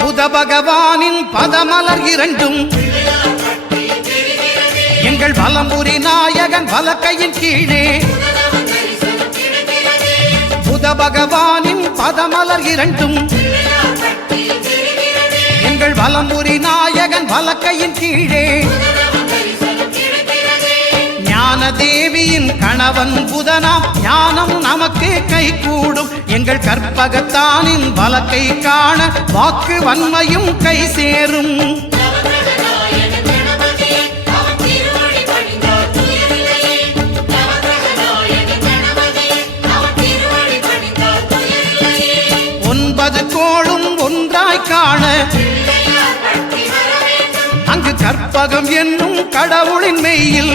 புத பகவானின் பதமலர் இரண்டும் எங்கள் வலம்புரி நாயகன் வலக்கையின் கீழே புத பகவானின் பதமலர் இரண்டும் எங்கள் வலம்புரி நாயகன் வலக்கையின் கீழே ஞான தேவியின் கணவன் புதனாம் ஞானம் நமக்கு கை கூடும் எங்கள் கற்பகத்தானின் வலக்கை காண வாக்கு வன்மையும் கை சேரும் ஒன்பது கோளும் ஒன்றாய் காண அங்கு கற்பகம் என்னும் கடவுளின் மெய்யில்